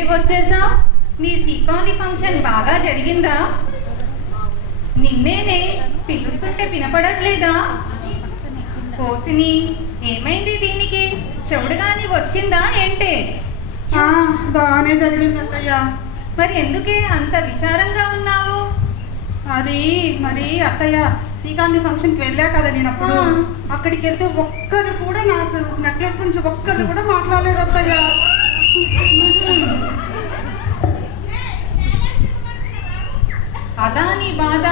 నువ్వే వచ్చేసావు. నీ సీకాలి ఫంక్షన్ బాగా జరిగిందా? నిన్నేనే పిలుస్తుంటే వినపడట్లేదా? కోసిని ఏమైంది దీనికి? చెవుడుగాని వచ్చిందా ఏంటే? బాగానే జరిగింది అత్తయ్య. మరి ఎందుకే అంత విచారంగా ఉన్నావు? అది మరి అత్తయ్య శ్రీకాంత్ ఫంక్షన్కి వెళ్ళా కదా నేను అప్పుడు. అక్కడికి వెళ్తే ఒక్కరు కూడా నా నెక్లెస్ గురించి ఒక్కరు కూడా మాట్లాడలేదు అత్తయ్య. అదా నీ బాధ?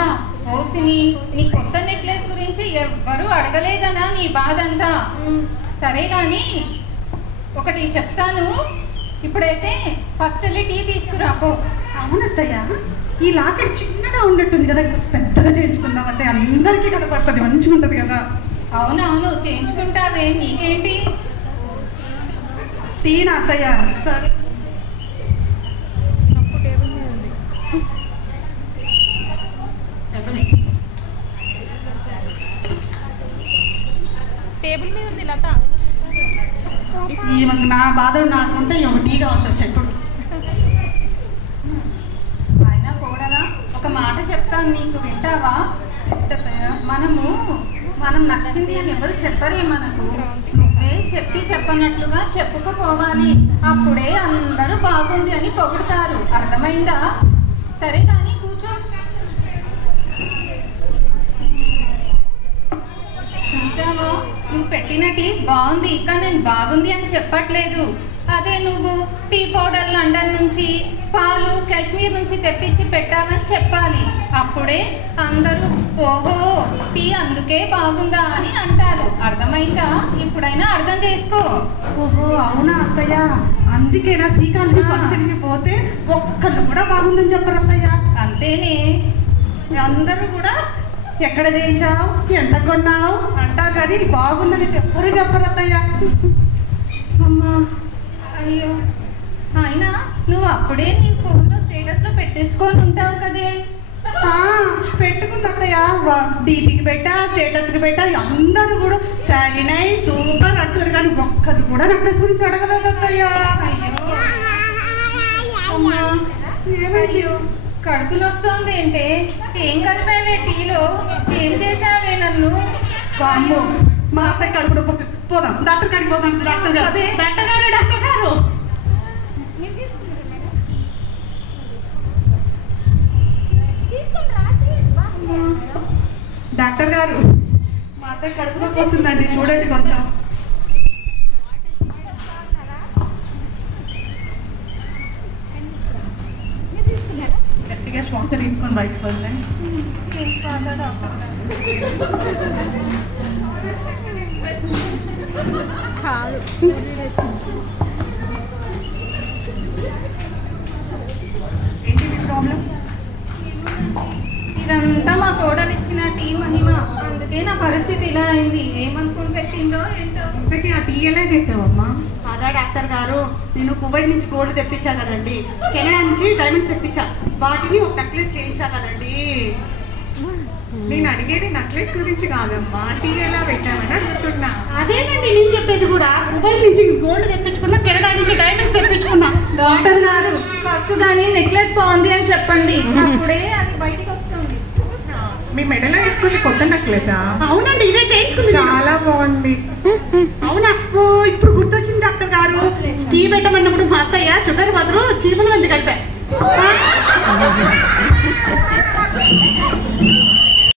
కోసిని నీ కొత్త నెక్లెస్ గురించి ఎవ్వరూ అడగలేదనా నీ బాధ అంతా? సరే గాని ఒకటి చెప్తాను, ఇప్పుడైతే ఫస్ట్ వెళ్ళి టీ తీసుకురాపో. అవునత్తయ్య, ఈ లాకెట్ చిన్నగా ఉన్నట్టుంది కదా, పెద్దగా చేయించుకుందాం అత్తయ్య, అందరికీ కనపడుతుంది, మంచిగా ఉంటుంది కదా. అవునవును చేయించుకుంటావే, నీకేంటి? టీనా అత్తయ్య? సరే. టేబుల్ మీద ఉంది లత. ఈమెకు నా బాధ నాకుంటే ఒక టీ కావచ్చు వచ్చేప్పుడు. అయినా కోడలా, ఒక మాట చెప్తాను నీకు, వింటావా? మనం నచ్చింది అని ఎవరు చెప్పరే మనకు. నువ్వే చెప్పనట్లుగా చెప్పుకుపోవాలి. అప్పుడే అందరూ బాగుంది అని పొగుడుతారు. అర్థమైందా? సరే కానీ కూర్చో. చూసావా, నువ్వు పెట్టిన టీ బాగుంది, కానీ నేను బాగుంది అని చెప్పట్లేదు. అదే నువ్వు టీ పౌడర్ లండన్ నుంచి, పాలు కాశ్మీర్ నుంచి తెప్పించి పెట్టావని చెప్పాలి. అప్పుడే అందరూ ఓహో టీ అందుకే బాగుందా అని అంటారు. అర్థమైందా? ఇప్పుడైనా అర్థం చేసుకో. ఓహో అవునా అత్తయ్య, అందుకేనా శ్రీకాంత్ ఫంక్షన్కి పోతే ఒక్కళ్ళు కూడా బాగుందని చెప్పరు అత్తయ్య? అంతేనే, అందరూ కూడా ఎక్కడ చేయించావు, ఎంత కొన్నావు అంటారు, కానీ బాగుందని ఎవ్వరూ చెప్పరు అత్తయ్య. అమ్మా అయ్యో, అయినా నువ్వు అప్పుడే నీ ఫోన్లో స్టేటస్లో పెట్టేసుకొని ఉంటావు కదే. పెట్టుకున్న అత్తయ్య, డీపీకి పెట్టా, స్టేటస్కి పెట్టా, అందరూ కూడా శారీ నైస్ సూపర్ అంటారు, కానీ ఒక్కరు కూడా నెక్లెస్ గురించి అడగలేదు అత్తయ్య. అయ్యో కడుపు నొస్తుంది ఏంటే? ఏం కలిపావే టీలో? ఏం చేసావే నన్ను? వామ్మో, మా అత్తయ్య కడుపు నొప్పి, పోదాం డాక్టర్ కాడికి పోదాం. డాక్టర్ గారు డాక్టర్ గారు డాక్టర్ గారు, మా అత్తయ్య కడుపు నొప్పి వస్తుందండి, చూడండి కొంచెం. గట్టిగా శ్వాస తీసుకొని బయటకు వదిలేండి. ఏంటి మీ ప్రాబ్లం? ఇదంతా మా కోడలు ఇచ్చిన టీ మహిమ. అందుకే నా పరిస్థితి ఇలా అయింది. ఏమనుకుని పెట్టిందో ఏంటో. ఇంతకీ ఆ టీ ఎలా చేసావమ్మా? అదా డాక్టర్ గారు, నేను కువైట్ నుంచి గోల్డ్ తెప్పించా కదండి, కెనడా నుంచి డైమండ్స్ తెప్పించా, వాటిని ఒక నెక్లెస్ చేయించా కదండి. నేను అడిగేది నెక్లెస్ గురించి కాదమ్మా, టీ ఎలా పెట్టామని అడుగుతున్నా. అదేనండి నేను చెప్పేది కూడా, కువైట్ నుంచి గోల్డ్ తెప్పించుకున్నా, కెనడా నుంచి డైమండ్స్ తెప్పించుకున్నా. డాక్టర్ గారు, ఫస్ట్ దాని నెక్లెస్ బాగుంది అని చెప్పండి, అప్పుడే అది బయటికి వస్తుంది. మీ మెడలో వేసుకుంది కొత్త నెక్లెసా? అవునండి, ఇదే చేయించుకుంది, చాలా బాగుంది. అవునా? ఓ ఇప్పుడు గుర్తొచ్చింది డాక్టర్ గారు, టీ పెట్టమన్నప్పుడు మా అత్తయ్య షుగర్ బదులు చీమల మంది కలిపా.